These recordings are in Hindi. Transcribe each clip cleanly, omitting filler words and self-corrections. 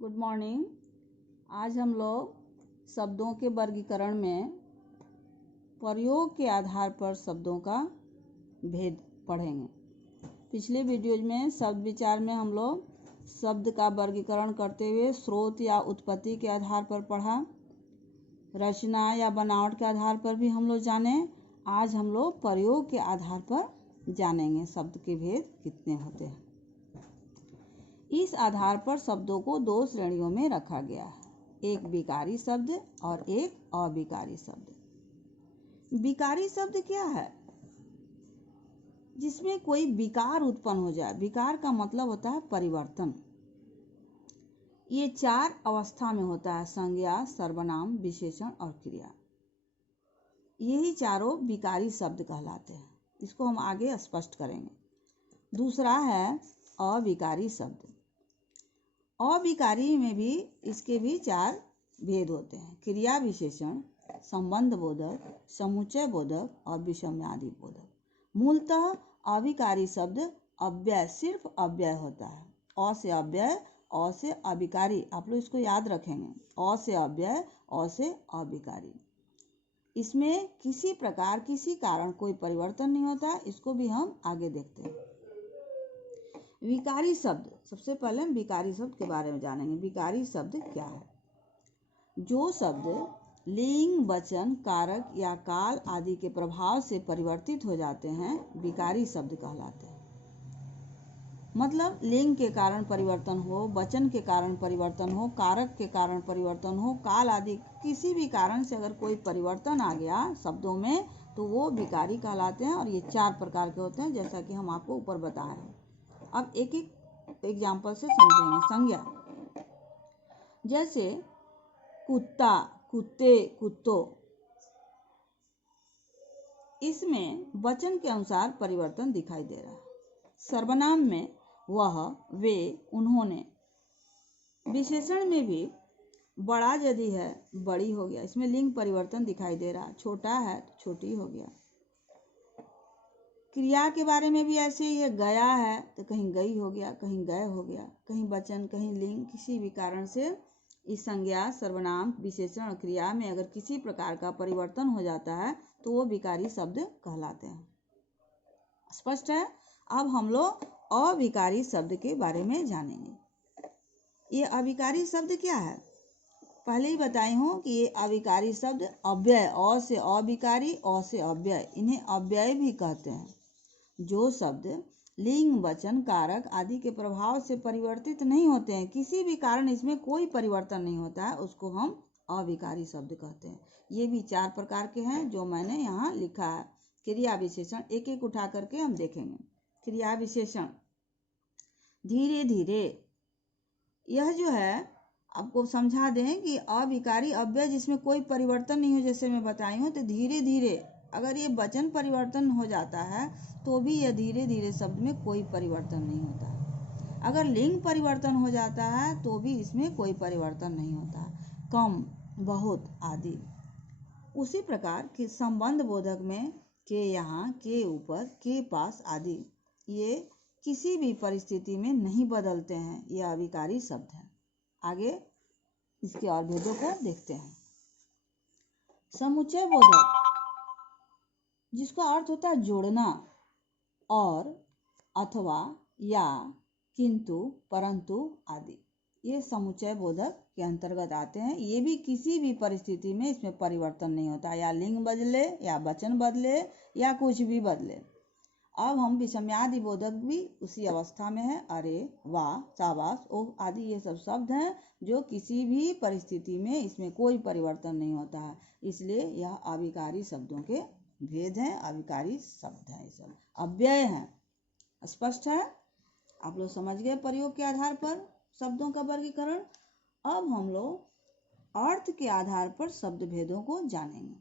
Good morning. आज हम लोग शब्दों के वर्गीकरण में प्रयोग के आधार पर शब्दों का भेद पढ़ेंगे। पिछले वीडियोज में शब्द विचार में हम लोग शब्द का वर्गीकरण करते हुए स्रोत या उत्पत्ति के आधार पर पढ़ा, रचना या बनावट के आधार पर भी हम लोग जाने। आज हम लोग प्रयोग के आधार पर जानेंगे शब्द के भेद कितने होते हैं। इस आधार पर शब्दों को दो श्रेणियों में रखा गया है, एक विकारी शब्द और एक अविकारी शब्द। विकारी शब्द क्या है? जिसमें कोई विकार उत्पन्न हो जाए। विकार का मतलब होता है परिवर्तन। ये चार अवस्था में होता है: संज्ञा, सर्वनाम, विशेषण और क्रिया। यही चारों विकारी शब्द कहलाते हैं। इसको हम आगे स्पष्ट करेंगे। दूसरा है अविकारी शब्द। अविकारी में भी इसके भी चार भेद होते हैं: क्रिया विशेषण, संबंध बोधक, समुच्चय बोधक और विषम्यादि बोधक। मूलतः अविकारी शब्द अव्यय, सिर्फ अव्यय होता है। अ से अव्यय, अ से अविकारी। आप लोग इसको याद रखेंगे, अ से अव्यय, अ से अविकारी। इसमें किसी प्रकार किसी कारण कोई परिवर्तन नहीं होता। इसको भी हम आगे देखते हैं। विकारी शब्द, सबसे पहले हम विकारी शब्द के बारे में जानेंगे। विकारी शब्द क्या है? जो शब्द लिंग, वचन, कारक या काल आदि के प्रभाव से परिवर्तित हो जाते हैं, विकारी शब्द कहलाते हैं। मतलब लिंग के कारण परिवर्तन हो, वचन के कारण परिवर्तन हो, कारक के कारण परिवर्तन हो, काल आदि किसी भी कारण से अगर कोई परिवर्तन आ गया शब्दों में तो वो विकारी कहलाते हैं। और ये चार प्रकार के होते हैं, जैसा कि हम आपको ऊपर बताए हैं। अब एक एक एग्जाम्पल से समझेंगे। संज्ञा, जैसे कुत्ता, कुत्ते, कुत्तों। इसमें वचन के अनुसार परिवर्तन दिखाई दे रहा है। सर्वनाम में वह, वे, उन्होंने। विशेषण में भी बड़ा यदि है, बड़ी हो गया। इसमें लिंग परिवर्तन दिखाई दे रहा है। छोटा है तो छोटी हो गया। क्रिया के बारे में भी ऐसे ही है। गया है तो कहीं गई हो गया, कहीं गए हो गया, कहीं वचन, कहीं लिंग। किसी भी कारण से इस संज्ञा, सर्वनाम, विशेषण और क्रिया में अगर किसी प्रकार का परिवर्तन हो जाता है तो वो विकारी शब्द कहलाते हैं। स्पष्ट है? अब हम लोग अविकारी शब्द के बारे में जानेंगे। ये अविकारी शब्द क्या है? पहले ही बताई हूँ कि ये अविकारी शब्द अव्यय, अ से अविकारी, अ से अव्यय, इन्हें अव्यय भी कहते हैं। जो शब्द लिंग, वचन, कारक आदि के प्रभाव से परिवर्तित नहीं होते हैं, किसी भी कारण इसमें कोई परिवर्तन नहीं होता है, उसको हम अविकारी शब्द कहते हैं। ये भी चार प्रकार के हैं जो मैंने यहाँ लिखा है। क्रिया विशेषण एक एक उठा करके हम देखेंगे। क्रिया विशेषण, धीरे धीरे। यह जो है आपको समझा दें कि अविकारी अव्यय जिसमें कोई परिवर्तन नहीं हो, जैसे मैं बताई हूँ, तो धीरे धीरे अगर ये वचन परिवर्तन हो जाता है तो भी यह धीरे धीरे शब्द में कोई परिवर्तन नहीं होता है। अगर लिंग परिवर्तन हो जाता है तो भी इसमें कोई परिवर्तन नहीं होता है। कम, बहुत आदि। उसी प्रकार कि संबंध बोधक में के यहाँ, के ऊपर, के पास आदि, ये किसी भी परिस्थिति में नहीं बदलते हैं। ये अविकारी शब्द है। आगे इसके और भेदों को देखते हैं। समुच्चय बोधक, जिसका अर्थ होता है जोड़ना, और, अथवा, या, किंतु, परंतु आदि, ये समुच्चय बोधक के अंतर्गत आते हैं। ये भी किसी भी परिस्थिति में इसमें परिवर्तन नहीं होता, या लिंग बदले, या वचन बदले, या कुछ भी बदले। अब हम विषम्यादि बोधक भी उसी अवस्था में है। अरे, वाह, शाबाश, ओह आदि ये सब शब्द हैं जो किसी भी परिस्थिति में इसमें कोई परिवर्तन नहीं होता है। इसलिए यह अविकारी शब्दों के भेद हैं। अविकारी शब्द हैं, ये सब अव्यय हैं। स्पष्ट है? आप लोग समझ गए प्रयोग के आधार पर शब्दों का वर्गीकरण। अब हम लोग अर्थ के आधार पर शब्द भेदों को जानेंगे।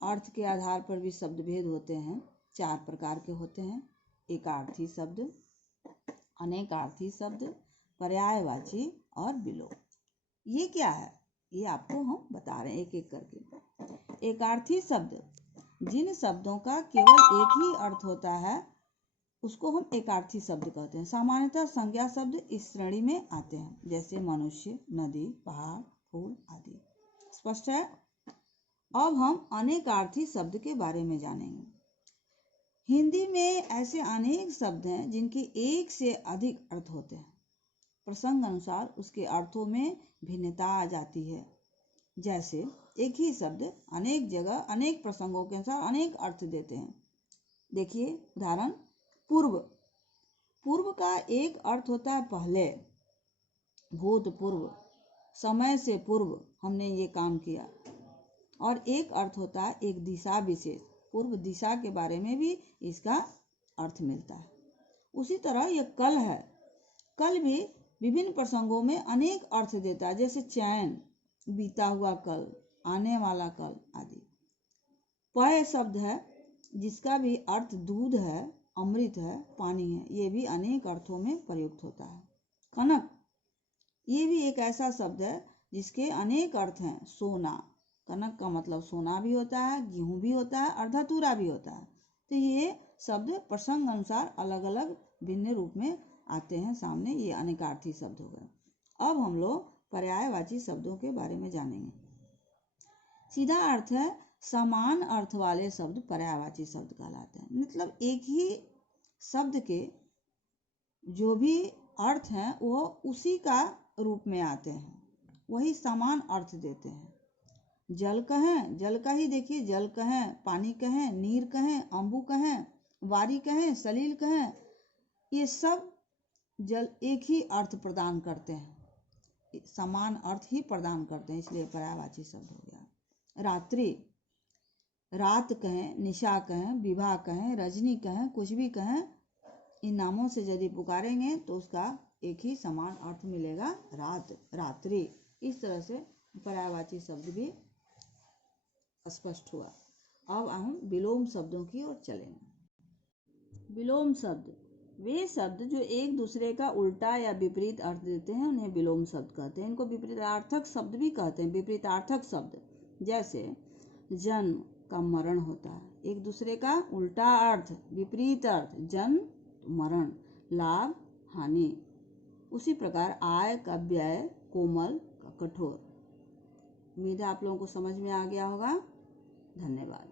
अर्थ के आधार पर भी शब्द भेद होते हैं। चार प्रकार के होते हैं: एकार्थी शब्द, अनेकार्थी शब्द, पर्यायवाची और विलोम। ये क्या है ये आपको हम बता रहे हैं एक एक करके। एकार्थी शब्द, जिन शब्दों का केवल एक ही अर्थ होता है उसको हम एकार्थी शब्द कहते हैं। सामान्यतः संज्ञा शब्द इस श्रेणी में आते हैं, जैसे मनुष्य, नदी, पहाड़, फूल आदि। स्पष्ट है? अब हम अनेकार्थी शब्द के बारे में जानेंगे। हिंदी में ऐसे अनेक शब्द हैं जिनके एक से अधिक अर्थ होते हैं। प्रसंग अनुसार उसके अर्थों में भिन्नता आ जाती है। जैसे एक ही शब्द अनेक जगह अनेक प्रसंगों के अनुसार अनेक अर्थ देते हैं। देखिए उदाहरण, पूर्व। पूर्व का एक अर्थ होता है पहले, भूतपूर्व, समय से पूर्व हमने ये काम किया। और एक अर्थ होता है एक दिशा विशेष, पूर्व दिशा के बारे में भी इसका अर्थ मिलता है। उसी तरह यह कल है। कल भी विभिन्न प्रसंगों में अनेक अर्थ देता है, जैसे चैन, बीता हुआ कल, आने वाला कल आदि। पय शब्द है जिसका भी अर्थ दूध है, अमृत है, पानी है। ये भी अनेक अर्थों में प्रयुक्त होता है। कनक, ये भी एक ऐसा शब्द है जिसके अनेक अर्थ हैं। सोना, कनक का मतलब सोना भी होता है, गेहूं भी होता है और धतूरा भी होता है। तो ये शब्द प्रसंग अनुसार अलग अलग भिन्न रूप में आते हैं सामने। ये अनेकार्थी शब्द हो गए। अब हम लोग पर्यायवाची शब्दों के बारे में जानेंगे। सीधा अर्थ है समान अर्थ वाले शब्द पर्यायवाची शब्द कहलाते हैं। मतलब एक ही शब्द के जो भी अर्थ हैं वो उसी का रूप में आते हैं, वही समान अर्थ देते हैं। जल कहें, जल का ही देखिए, जल कहें, पानी कहें, नीर कहें, अम्बु कहें, वारी कहें, सलील कहें, ये सब जल एक ही अर्थ प्रदान करते हैं, समान अर्थ ही प्रदान करते हैं, इसलिए पर्यायवाची शब्द हो गया। रात्रि, रात कहें, निशा कहें, विवाह कहें, रजनी कहें, कुछ भी कहें, इन नामों से यदि पुकारेंगे तो उसका एक ही समान अर्थ मिलेगा, रात, रात्रि। इस तरह से पर्यायवाची शब्द भी स्पष्ट हुआ। अब हम विलोम शब्दों की ओर चलेंगे। विलोम शब्द वे शब्द जो एक दूसरे का उल्टा या विपरीत अर्थ देते हैं, उन्हें विलोम शब्द कहते हैं। इनको विपरीतार्थक शब्द भी कहते हैं। विपरीतार्थक शब्द जैसे जन्म का मरण होता है, एक दूसरे का उल्टा अर्थ, विपरीत अर्थ, जन्म मरण, लाभ हानि। उसी प्रकार आय का व्यय, कोमल का कठोर। उम्मीद है आप लोगों को समझ में आ गया होगा। धन्यवाद।